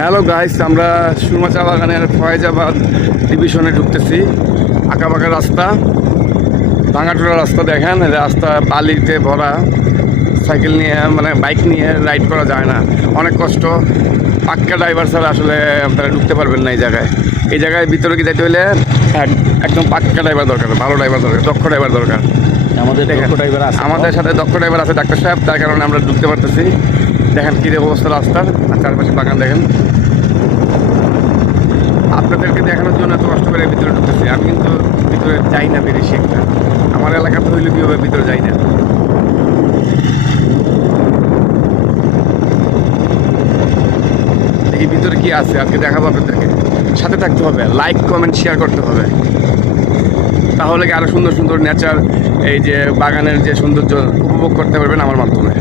Hello guys, আমরা সুরমা চা বাগানের ফয়েজাবাদ ডিভিশনে ঢুকতেছি। আঁকাবাঁকা রাস্তা, ভাঙাটোরা রাস্তা। দেখেন রাস্তা বালিতে ভরা, সাইকেল নিয়ে মানে বাইক নিয়ে রাইড করা যায় না, অনেক কষ্ট। পাক্কা ড্রাইভার ছাড়া আসলে আপনারা ঢুকতে পারবেন না এই জায়গায় ভিতরে কি যাইতে হলে একদম পাক্কা ড্রাইভার দরকার, ভালো ড্রাইভার দরকার, দক্ষ ড্রাইভার দরকার। আমাদের সাথে দক্ষ ড্রাইভার আছে ডাক্তার সাহেব, তার কারণে আমরা ঢুকতে পারতেছি। দেখেন কী অবস্থা রাস্তার, আর চারপাশে বাগান দেখেন। আপনাদেরকে দেখানোর জন্য এত কষ্ট করে ভিতরে ঢুকতেছি। আমি কিন্তু ভিতরে যাই না বেশি একটা, আমার এলাকাতে হইলে কীভাবে ভিতরে যাই না। দেখি ভিতরে কি আছে, আজকে দেখাবো আপনাদেরকে। সাথে থাকতে হবে, লাইক কমেন্ট শেয়ার করতে হবে, তাহলে কি আরও সুন্দর সুন্দর নেচার, এই যে বাগানের যে সৌন্দর্য উপভোগ করতে পারবেন আমার মাধ্যমে।